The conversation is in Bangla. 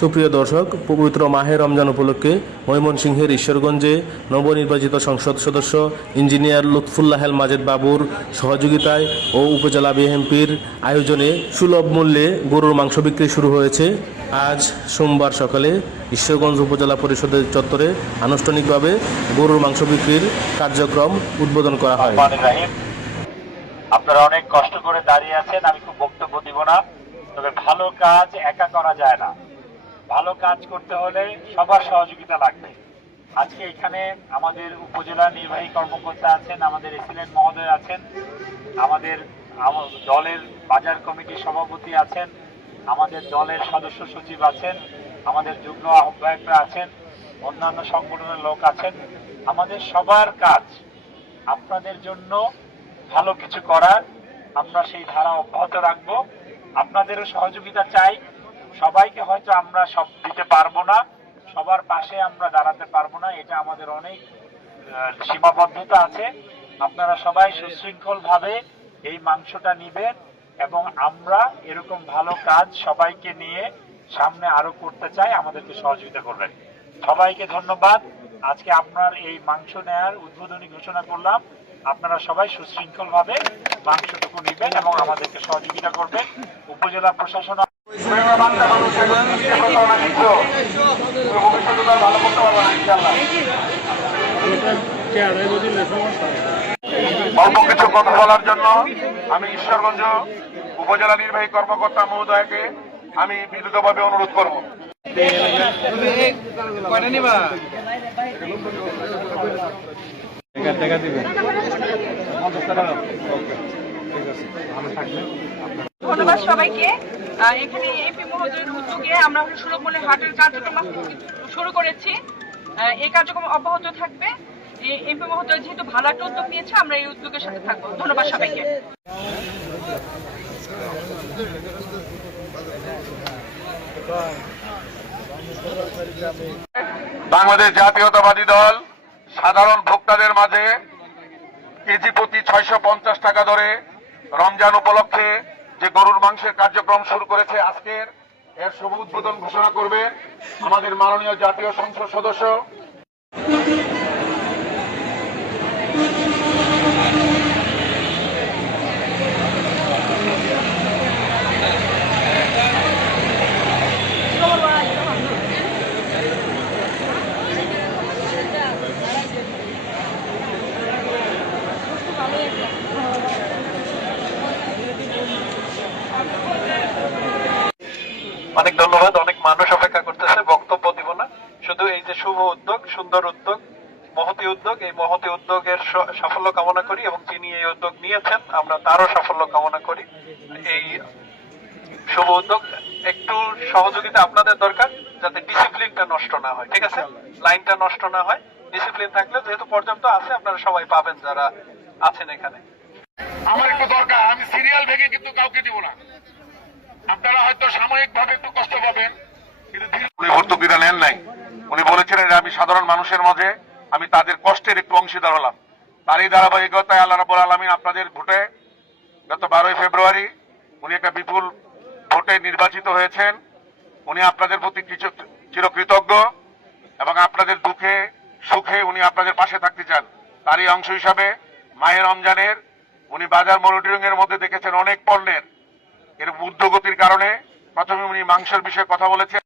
সুপ্রিয় দর্শক, পবিত্র মাহে রমজান উপলক্ষে ময়মনসিংহের ঈশ্বরগঞ্জে নবনির্বাচিত সংসদ সদস্য ইঞ্জিনিয়ার লুৎফুল্লাহেল মাজেদ বাবুর সহযোগিতায় ও উপজেলা বিএনপির আয়োজনে সুলভ মূল্যে গরুর মাংস বিক্রি শুরু হয়েছে। আজ সোমবার সকালে ঈশ্বরগঞ্জ উপজেলা পরিষদের চত্বরে আনুষ্ঠানিকভাবে গরুর মাংস বিক্রির কার্যক্রম উদ্বোধন করা হয়। আপনারা অনেক কষ্ট করে দাঁড়িয়ে আছেন, আমি খুব বক্তব্য দিব না, তবে ভালো কাজ একা করা যায় না। ভালো কাজ করতে হলে সবার সহযোগিতা লাগবে। আজকে এখানে আমাদের উপজেলা নির্বাহী কর্মকর্তা আছেন, আমাদের এসিলেন্ট মহোদয় আছেন, আমাদের দলের বাজার কমিটির সভাপতি আছেন, আমাদের দলের সদস্য সচিব আছেন, আমাদের যুগ্ম আহ্বায়করা আছেন, অন্যান্য সংগঠনের লোক আছেন। আমাদের সবার কাজ আপনাদের জন্য ভালো কিছু করার, আমরা সেই ধারা অব্যাহত রাখবো। আপনাদেরও সহযোগিতা চাই। সবাইকে হয়তো আমরা সব দিতে পারবো না, সবার পাশে আমরা দাঁড়াতে পারবো না, এটা আমাদের অনেক সীমাবদ্ধতা আছে। আপনারা সবাই সুশৃঙ্খল ভাবে এই মাংসটা নিবেন এবং আমরা এরকম ভালো কাজ সবাইকে নিয়ে সামনে আরো করতে চাই, আমাদেরকে সহযোগিতা করবেন। সবাইকে ধন্যবাদ। আজকে আপনার এই মাংস নেয়ার উদ্বোধনী ঘোষণা করলাম। আপনারা সবাই সুশৃঙ্খল ভাবে মাংসটুকু নিবেন এবং আমাদেরকে সহযোগিতা করবেন। উপজেলা প্রশাসন অল্প কিছু কথা বলার জন্য আমি ঈশ্বরগঞ্জ উপজেলা নির্বাহী কর্মকর্তা মহোদয়কে আমি বিনীতভাবে অনুরোধ করব। ধন্যবাদ সবাইকে। এখানে এমপি মহোদয়ের উদ্যোগে আমরা সুলভ মূল্যে হাটের কার্যক্রম শুরু করেছি। এই কার্যক্রম অব্যাহত থাকবে। এমপি মহোদয় যেহেতু ভালো একটা উদ্যোগ নিয়েছে, আমরা এই উদ্যোগের সাথে থাকবো। ধন্যবাদ সবাইকে। বাংলাদেশ জাতীয়তাবাদী দল সাধারণ ভোক্তাদের মাঝে কেজি প্রতি 650 টাকা দরে রমজান উপলক্ষে যে গরুর মাংসের কার্যক্রম শুরু করেছে, আজকের এর শুভ উদ্বোধন ঘোষণা করবে আমাদের মাননীয় জাতীয় সংসদ সদস্য। অনেক ধন্যবাদ। অনেক মানুষ অপেক্ষা করতেছে, বক্তব্য দিব না, শুধু এই যে শুভ উদ্যোগ, সুন্দর উদ্যোগ, মহতি উদ্যোগ, এই মহতি উদ্যোগের সাফল্য কামনা করি এবং যিনি এই উদ্যোগ নিয়েছেন আমরা তারও সাফল্য কামনা করি। এই শুভ উদ্যোগ, একটু সহযোগিতা আপনাদের দরকার যাতে ডিসিপ্লিনটা নষ্ট না হয়, ঠিক আছে? লাইনটা নষ্ট না হয়, ডিসিপ্লিন থাকলে যেহেতু পর্যাপ্ত আছে আপনারা সবাই পাবেন যারা আছেন এখানে। আমার একটু দরকার, আমি সিরিয়াল ভেঙে কিন্তু কাউকে দিব না। আপনারা হয়তো সাময়িক ভাবে একটু কষ্ট পাবেন, কিন্তু উনি ভর্তুকিটা নেন নাই। উনি বলেছিলেন যে আমি সাধারণ মানুষের মাঝে আমি তাদের কষ্টের একটু অংশীদার হলাম। তারই ধারাবাহিকতায় আল্লাহ রাব্বুল আলামিন আপনাদের ভোটে গত 12ই ফেব্রুয়ারি উনি একটা বিপুল ভোটে নির্বাচিত হয়েছেন। উনি আপনাদের প্রতি চিরকৃতজ্ঞ এবং আপনাদের দুঃখে সুখে উনি আপনাদের পাশে থাকতে চান। তারই অংশ হিসাবে মাহে রমজানের উনি বাজার মনিটরিং এর মধ্যে দেখেছেন অনেক পণ্যের এর ঊর্ধ্বগতির কারণে প্রথমে উনি মাংসের বিষয়ে কথা বলেছেন।